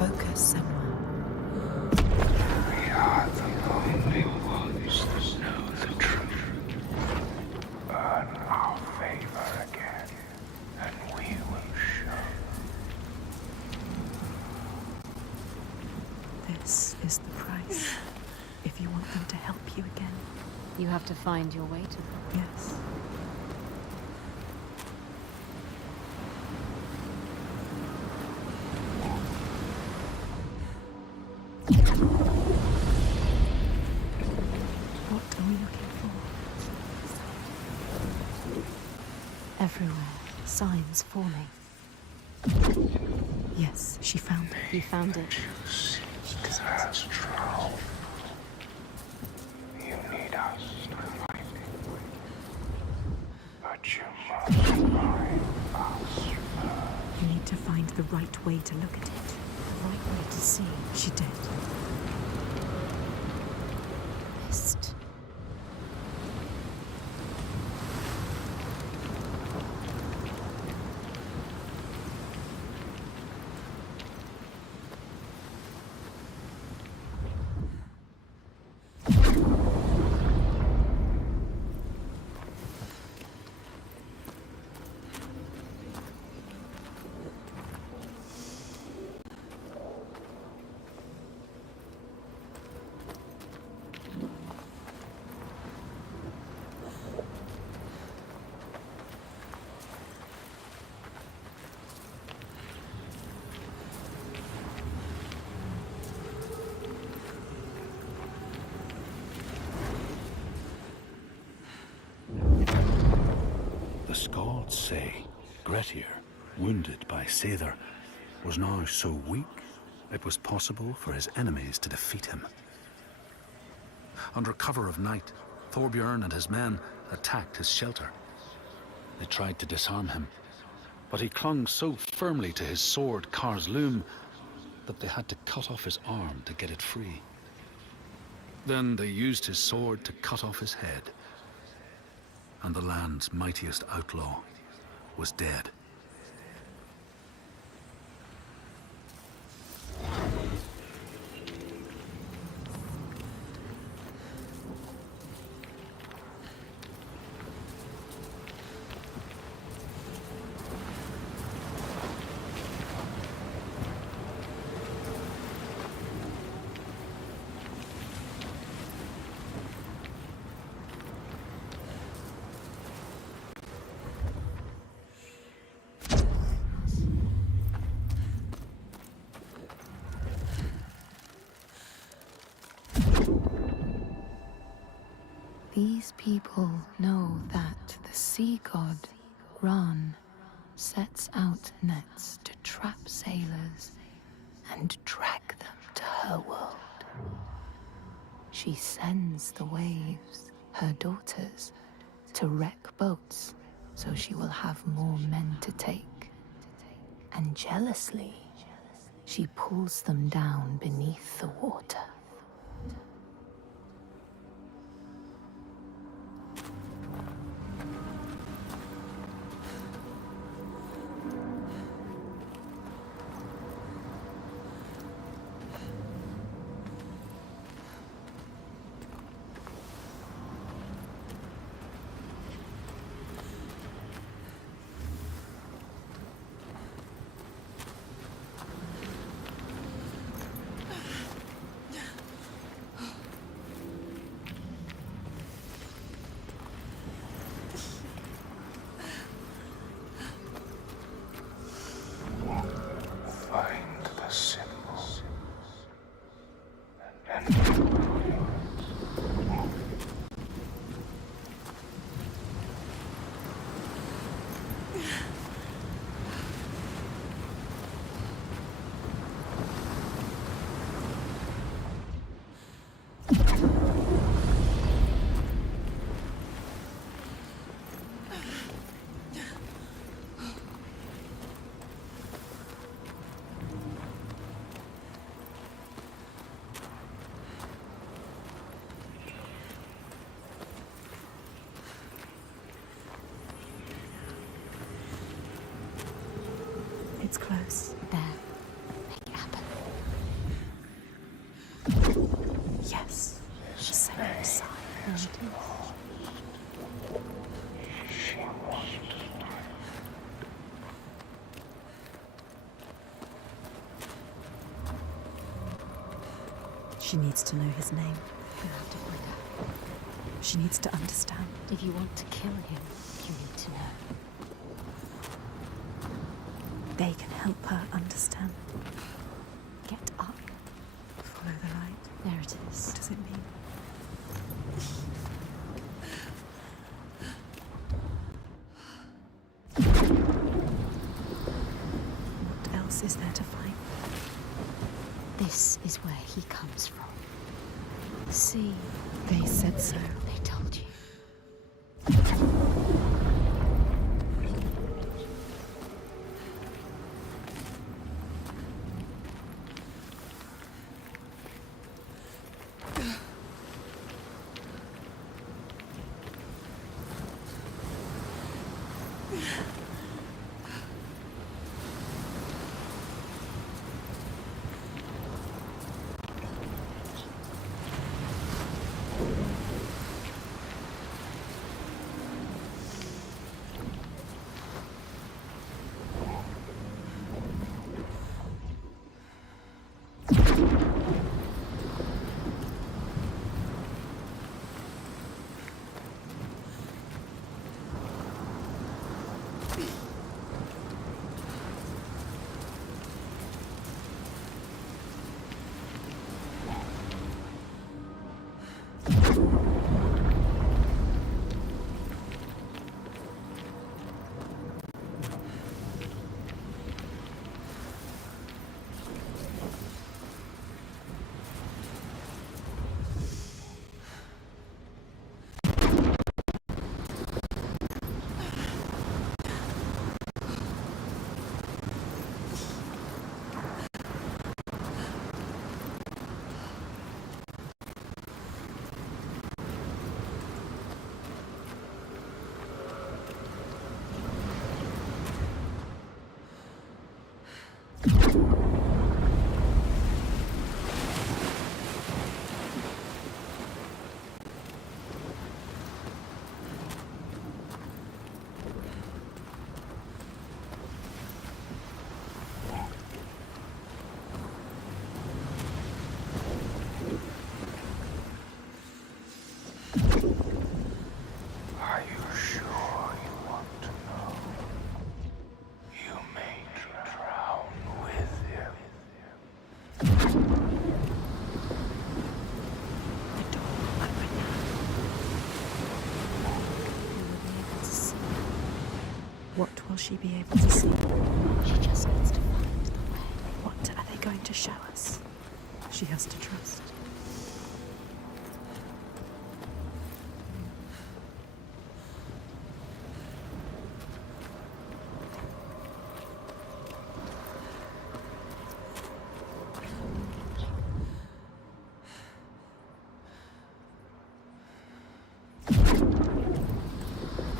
Focus, Senua. We are the only ones that know the truth. Earn our favor again, and we will show. This is the price. If you want them to help you again. You have to find your way to them. Yes. What are we looking for? Everywhere, signs forming. Yes, she found it. You found it. That's true. You need us to find it. But you must find us first. You need to find the right way to look at it. The right way to see. She did. Mist. The Skalds say Grettir, wounded by Seidr, was now so weak it was possible for his enemies to defeat him. Under cover of night, Thorbjorn and his men attacked his shelter. They tried to disarm him, but he clung so firmly to his sword Kar's loom that they had to cut off his arm to get it free. Then they used his sword to cut off his head, and the land's mightiest outlaw was dead. These people know that the sea god, Ran, sets out nets to trap sailors and drag them to her world. She sends the waves, her daughters, to wreck boats so she will have more men to take. And jealously, she pulls them down beneath the water. Find the symbol. And It's close. There, make it happen. She needs to know his name. You have to find out. She needs to understand. If you want to kill him, you need to know. They can help her understand. Get up. Follow the light. There it is. What does it mean? What else is there to find? This is where he comes from. The sea. They said so. They told you. Are you sure you want to know? You may drown with him. The door will open now. You will be able to see. What will she be able to see? She just needs to find the way. What are they going to show us? She has to trust.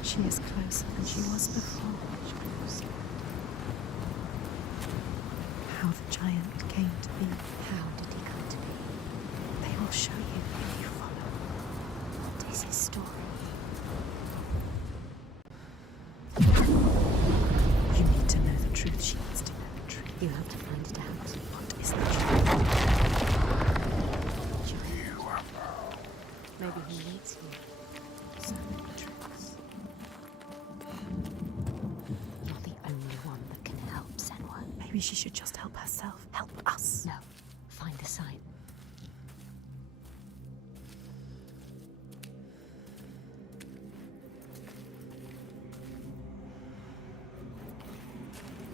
She is closer than she was before. How the giant came to be. How did he come to be? They will show you if you follow. What is his story? You need to know the truth. She needs to know the truth. You have to find it out. What is the truth? Giant. Maybe he needs you. So many truths. You're the only one that can help Senua. Maybe she should just help herself. Help us. No. Find the sign.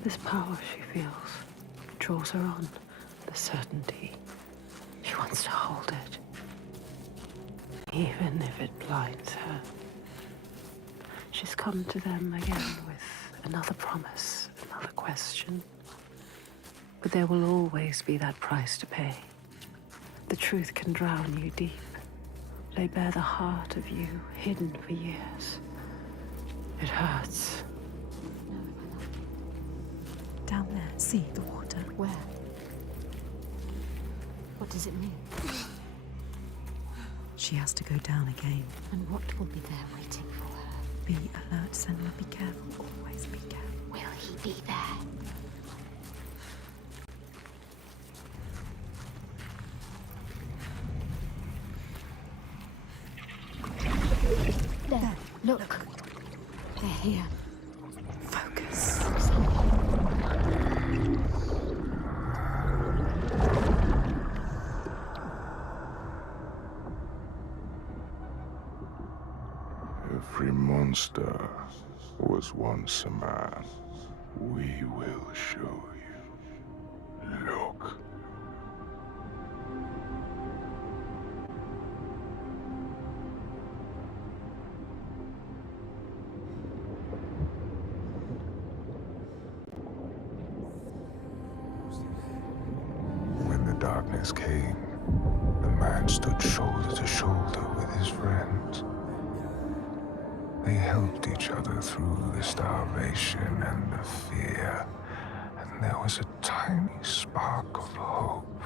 This power she feels draws her on, the certainty. She wants to hold it, even if it blinds her. She's come to them again with another promise, another question. But there will always be that price to pay. The truth can drown you deep, lay bare the heart of you hidden for years. It hurts. Down there, see the water. Where? What does it mean? She has to go down again. And what will be there waiting for her? Be alert, Senua. Be careful. Always be careful. Will he be there? Look. They're here. Focus. Every monster was once a man. We will show you. Look. When the darkness came, the man stood shoulder to shoulder with his friends. They helped each other through the starvation and the fear, and there was a tiny spark of hope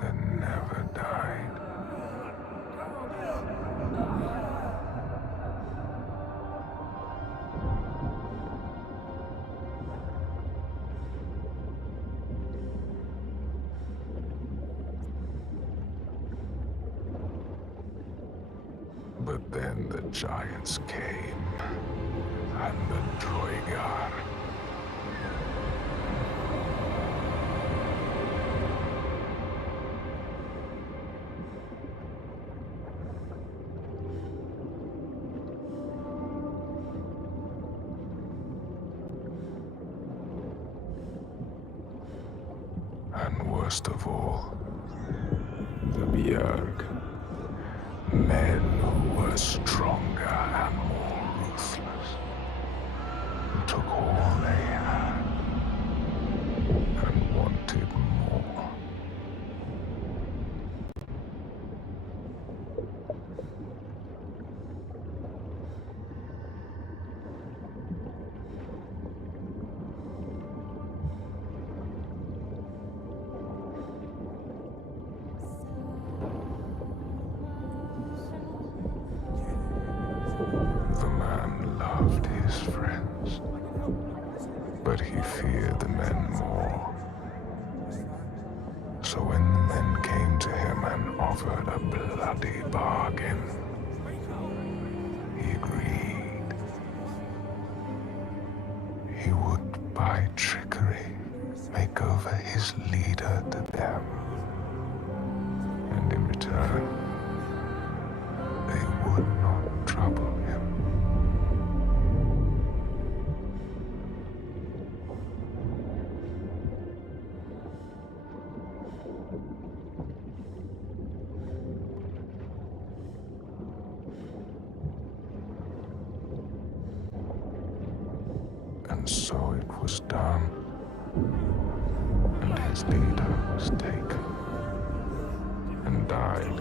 that never died. But then the giants came, and the Troigar. And worst of all, the Björg. Men who were stronger and more ruthless, who took all they had and wanted more. The man loved his friends, but he feared the men more. So when the men came to him and offered a bloody bargain, he agreed. He would, by trickery, make over his leader to them. And in return, they would not trouble him. And so it was done, and his leader was taken and died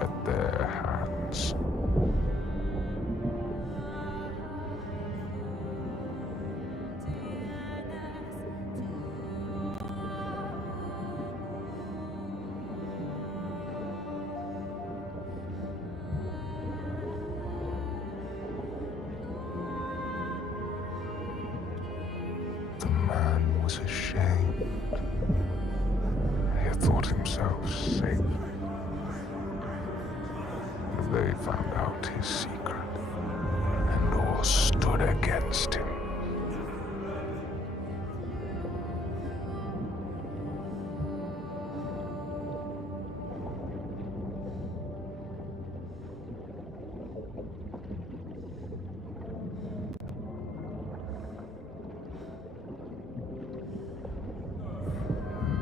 at their hands. The man was ashamed. He had thought himself safe. They found out his secret, and all stood against him.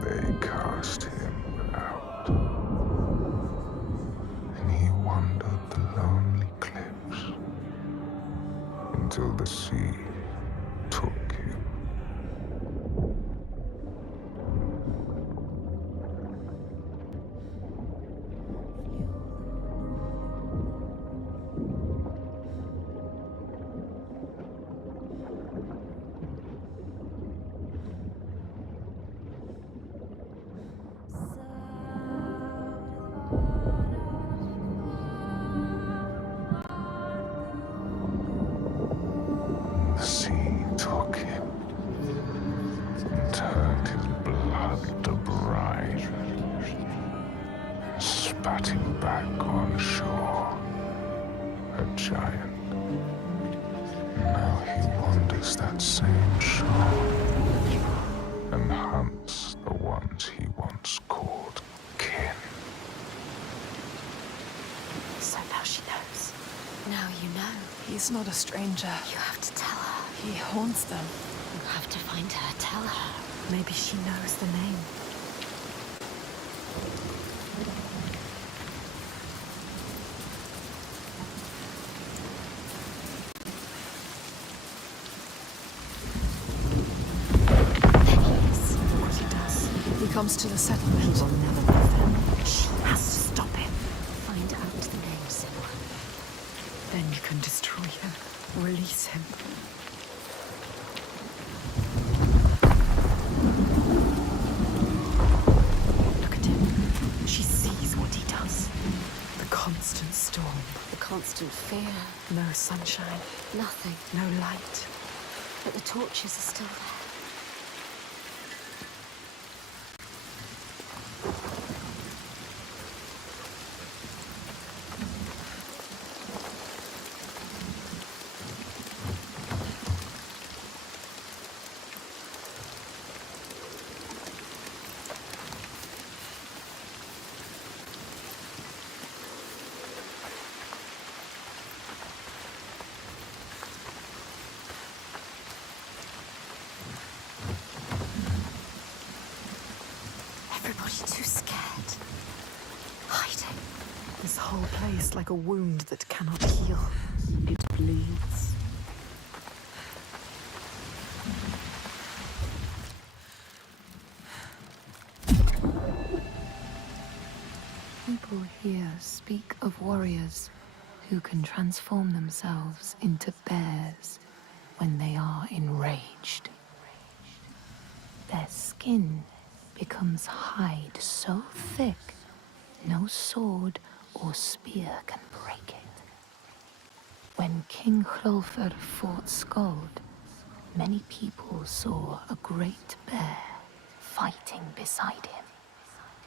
They cast him out, and he wandered the lonely cliffs until the sea took him. The sea took him and turned his blood to brine and spat him back on shore, a giant. He's not a stranger. You have to tell her. He haunts them. You have to find her. Tell her. Maybe she knows the name. There he is. What he does, He comes to the he settlement. will never be them. She has to stop him. Find out the name, Senua. Then you can destroy him. Release him. Look at him. She sees what he does. The constant storm. The constant fear. No sunshine. Nothing. No light. But the torches are still there. Everybody too scared. Hiding. This whole place like a wound that cannot heal. It bleeds. People here speak of warriors who can transform themselves into bears when they are enraged. Their skin becomes hide so thick no sword or spear can break it. When King Hrolfr fought Skuld, many people saw a great bear fighting beside him,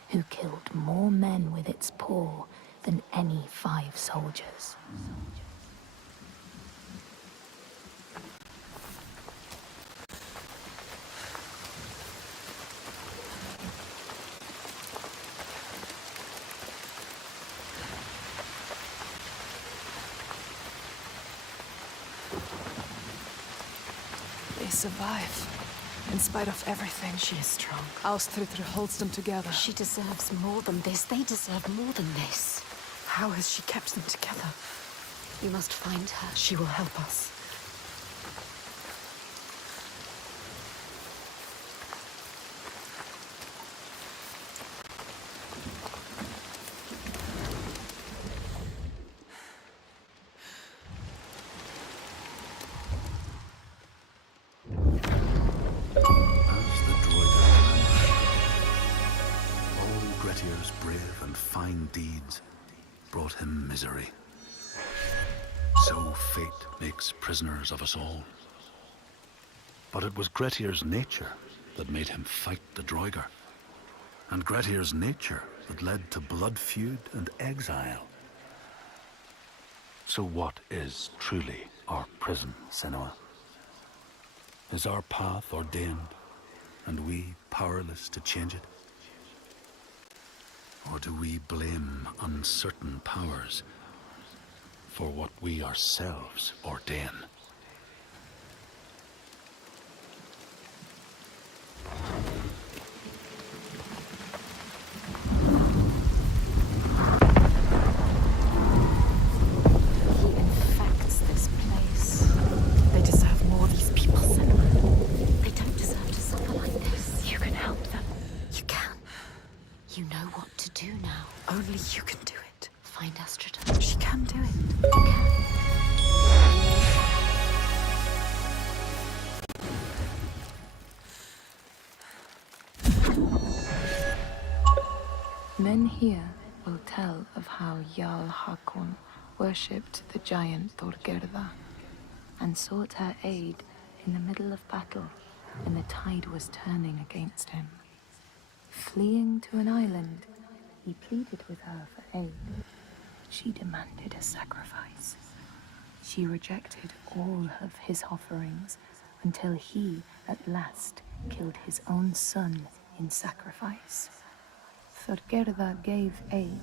who killed more men with its paw than any 5 soldiers. They survive. In spite of everything. She is strong. Ástríður holds them together. She deserves more than this. They deserve more than this. How has she kept them together? You must find her. She will help us. As the droider, all Grettir's brave and fine deeds brought him misery. So fate makes prisoners of us all. But it was Grettir's nature that made him fight the Droigar, and Grettir's nature that led to blood feud and exile. So what is truly our prison, Senua? Is our path ordained, and we powerless to change it? Or do we blame uncertain powers for what we ourselves ordain? He infects this place. They deserve more, these people, Senua. They don't deserve to suffer like this. You can help them. You can. You know what to do now. Only you can do it. Find Ástríður. She can do it. You can. Men here will tell of how Jarl Hakon worshipped the giant Thorgerða and sought her aid in the middle of battle when the tide was turning against him. Fleeing to an island, he pleaded with her for aid. She demanded a sacrifice. She rejected all of his offerings until he, at last, killed his own son in sacrifice. Thorgerða gave aid,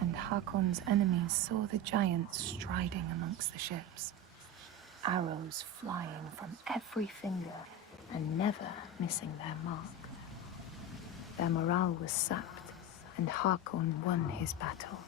and Hakon's enemies saw the giant striding amongst the ships. arrows flying from every finger and never missing their mark. Their morale was sapped, and Hakon won his battle.